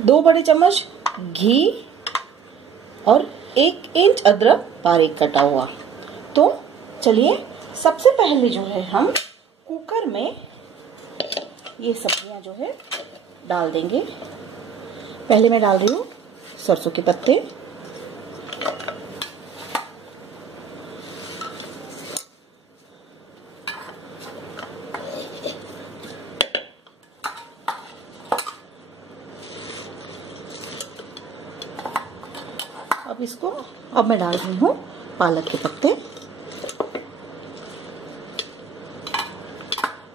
2 बड़े चम्मच घी और 1 इंच अदरक बारीक कटा हुआ। तो चलिए सबसे पहले जो है हम कुकर में ये सब्जियां जो है डाल देंगे। पहले मैं डाल रही हूँ सरसों के पत्ते, अब मैं डाल रही हूँ पालक के पत्ते।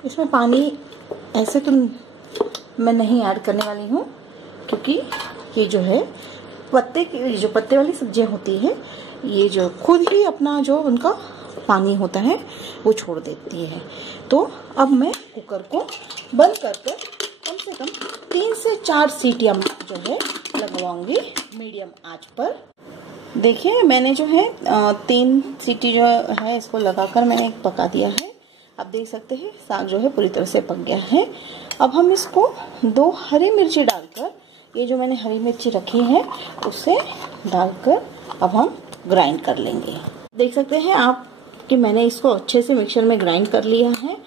इसमें पानी ऐसे तो मैं नहीं ऐड करने वाली हूँ, क्योंकि ये जो है पत्ते वाली सब्जियां होती है, ये जो खुद ही अपना जो उनका पानी होता है वो छोड़ देती है। तो अब मैं कुकर को बंद कर कम से कम 3 से 4 सीटियां जो है लगवाऊंगी मीडियम आंच पर। देखिए मैंने जो है 3 सीटी जो है इसको लगाकर मैंने पका दिया है। आप देख सकते हैं साग जो है पूरी तरह से पक गया है। अब हम इसको 2 हरी मिर्ची डालकर, ये जो मैंने हरी मिर्ची रखी है उसे डालकर अब हम ग्राइंड कर लेंगे। देख सकते हैं आप कि मैंने इसको अच्छे से मिक्सर में ग्राइंड कर लिया है।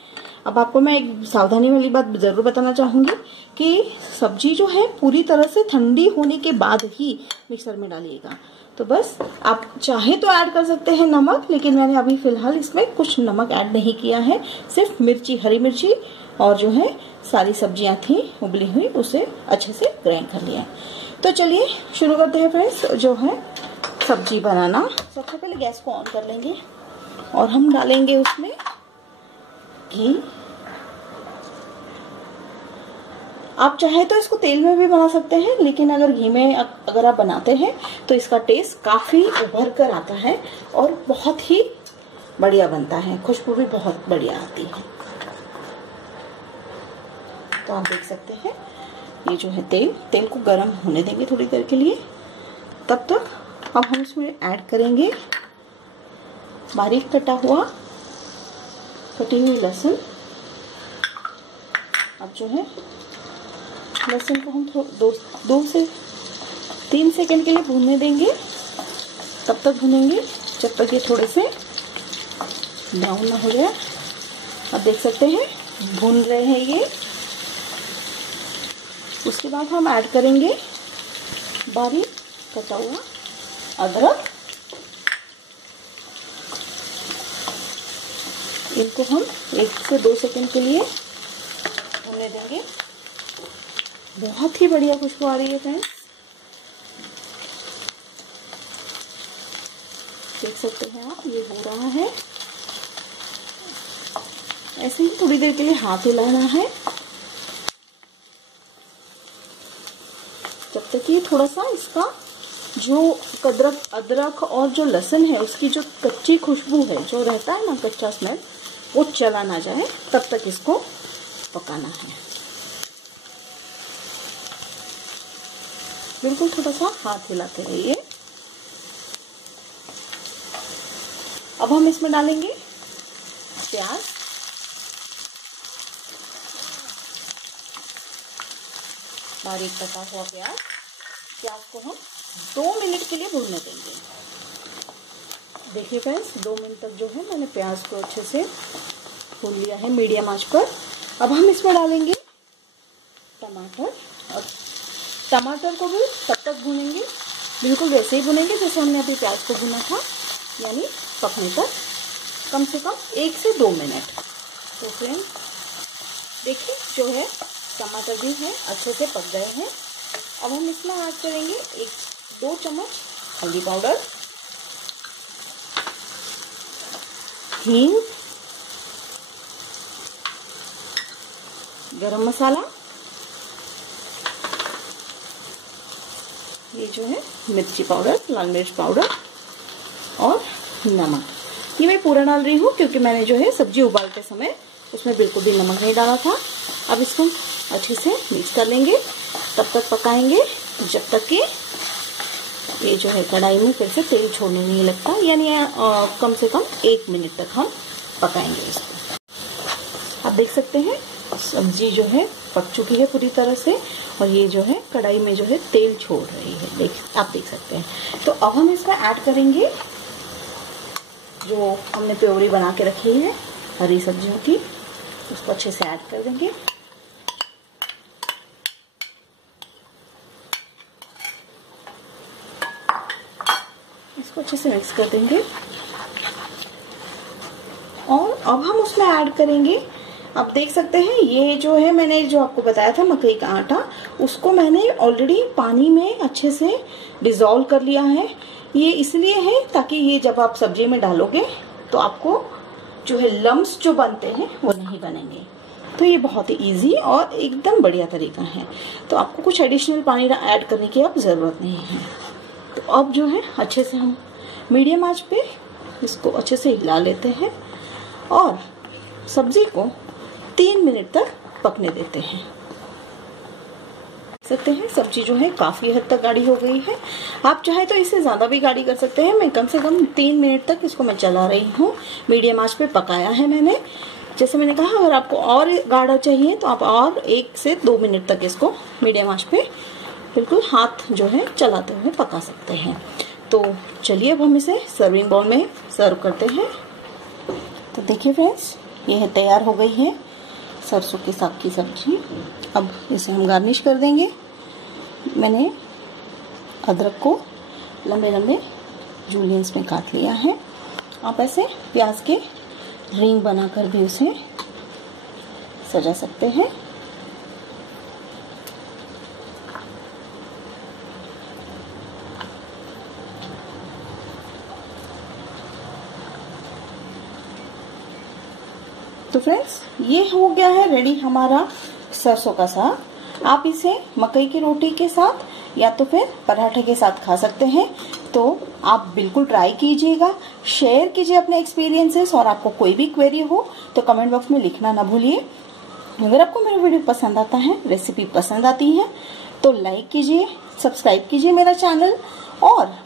अब आपको मैं एक सावधानी वाली बात जरूर बताना चाहूंगी कि सब्जी जो है पूरी तरह से ठंडी होने के बाद ही मिक्सर में डालिएगा। तो बस आप चाहे तो ऐड कर सकते हैं नमक, लेकिन मैंने अभी फिलहाल इसमें कुछ नमक ऐड नहीं किया है। सिर्फ मिर्ची, हरी मिर्ची और जो है सारी सब्जियां थी उबली हुई, उसे अच्छे से ग्राइंड कर लिया। तो चलिए शुरू करते हैं फ्रेंड्स जो है सब्जी बनाना। सबसे पहले गैस को ऑन कर लेंगे और हम डालेंगे उसमें घी। आप चाहे तो इसको तेल में भी बना सकते हैं, लेकिन अगर घी में अगर आप बनाते हैं तो इसका टेस्ट काफी उभर कर आता है और बहुत ही बढ़िया बनता है, खुशबू भी बहुत बढ़िया आती है। तो आप देख सकते हैं ये जो है तेल को गर्म होने देंगे थोड़ी देर के लिए। तब तक अब हम इसमें ऐड करेंगे बारीक कटी हुई लहसुन। अब जो है लहसुन को हम 2 से 3 सेकंड के लिए भूनने देंगे। तब तक भूनेंगे जब तक ये थोड़े से ब्राउन ना हो जाए। अब देख सकते हैं भून रहे हैं ये। उसके बाद हम ऐड करेंगे बारीक कटा हुआ अदरक। इनको हम 1 से 2 सेकंड के लिए भूनने देंगे। बहुत ही बढ़िया खुशबू आ रही है फ्रेंड्स, देख सकते हैं आप ये हो रहा है। ऐसे ही थोड़ी देर के लिए हाथ हिलाना है जब तक ये थोड़ा सा इसका जो अदरक और जो लहसुन है उसकी जो कच्ची खुशबू है, जो रहता है ना कच्चा स्मेल, वो चला ना जाए, तब तक इसको पकाना है। बिल्कुल थोड़ा सा हाथ हिलाते रहिए। अब हम इसमें डालेंगे प्याज। बारीक कटा हुआ प्याज को हम 2 मिनट के लिए भूनने देंगे। देखिए फ्रेंड्स 2 मिनट तक जो है मैंने प्याज को अच्छे से भून लिया है मीडियम आंच पर। अब हम इसमें डालेंगे टमाटर, और टमाटर को भी तब तक भूनेंगे, बिल्कुल वैसे ही भुनेंगे जैसे हमने अभी प्याज को भुना था, यानी पकने तक कम से कम 1 से 2 मिनट। तो फ्रेंड देखिए जो है टमाटर भी है अच्छे से पक गए हैं। अब हम इसमें ऐड करेंगे 1-2 चम्मच हल्दी पाउडर, हींग, गरम मसाला, ये जो है मिर्ची पाउडर, लाल मिर्च पाउडर और नमक। ये मैं पूरा डाल रही हूँ क्योंकि मैंने जो है सब्जी उबालते समय उसमें बिल्कुल भी नमक नहीं डाला था। अब इसको अच्छे से मिक्स कर लेंगे, तब तक पकाएंगे जब तक कि ये जो है कढ़ाई में फिर से तेल छोड़ने नहीं लगता, यानी कम से कम 1 मिनट तक हम पकाएंगे इसको। आप देख सकते हैं सब्जी जो है पक चुकी है पूरी तरह से, और ये जो है कढ़ाई में जो है तेल छोड़ रही है, आप देख सकते हैं। तो अब हम इसमें ऐड करेंगे जो हमने प्योरी बना के रखी है हरी सब्जियों की, उसको अच्छे से ऐड कर देंगे। इसको अच्छे से मिक्स कर देंगे और अब हम उसमें ऐड करेंगे, आप देख सकते हैं ये जो है मैंने जो आपको बताया था मकई का आटा, उसको मैंने ऑलरेडी पानी में अच्छे से डिसॉल्व कर लिया है। ये इसलिए है ताकि ये जब आप सब्जी में डालोगे तो आपको जो है लम्स जो बनते हैं वो नहीं बनेंगे। तो ये बहुत ही इजी और एकदम बढ़िया तरीका है। तो आपको कुछ एडिशनल पानी ऐड करने की अब ज़रूरत नहीं है। तो अब जो है अच्छे से हम मीडियम आंच पे इसको अच्छे से हिला लेते हैं और सब्जी को 3 मिनट तक पकने देते हैं। सकते हैं सब्जी जो है काफी हद तक गाढ़ी हो गई है। आप चाहे तो इससे ज्यादा भी गाढ़ी कर सकते हैं। मैं कम से कम 3 मिनट तक इसको मैं चला रही हूँ, मीडियम आंच पे पकाया है मैंने। जैसे मैंने कहा अगर आपको और गाढ़ा चाहिए तो आप और 1 से 2 मिनट तक इसको मीडियम आंच पे बिल्कुल हाथ जो है चलाते हुए पका सकते हैं। तो चलिए अब हम इसे सर्विंग बाउल में सर्व करते हैं। तो देखिए फ्रेंड्स, ये है तैयार हो गई है सरसों के साग की सब्जी। अब इसे हम गार्निश कर देंगे। मैंने अदरक को लंबे लंबे जूलियंस में काट लिया है। आप ऐसे प्याज के रिंग बनाकर भी उसे सजा सकते हैं। तो फ्रेंड्स, ये हो गया है रेडी हमारा सरसों का साग। आप इसे मकई की रोटी के साथ या तो फिर पराठे के साथ खा सकते हैं। तो आप बिल्कुल ट्राई कीजिएगा, शेयर कीजिए अपने एक्सपीरियंसेस, और आपको कोई भी क्वेरी हो तो कमेंट बॉक्स में लिखना ना भूलिए। अगर आपको मेरा वीडियो पसंद आता है, रेसिपी पसंद आती है, तो लाइक कीजिए, सब्सक्राइब कीजिए मेरा चैनल और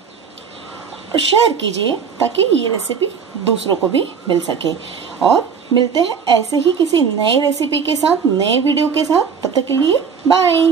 शेयर कीजिए ताकि ये रेसिपी दूसरों को भी मिल सके। और मिलते हैं ऐसे ही किसी नए रेसिपी के साथ, नए वीडियो के साथ। तब तक के लिए बाय।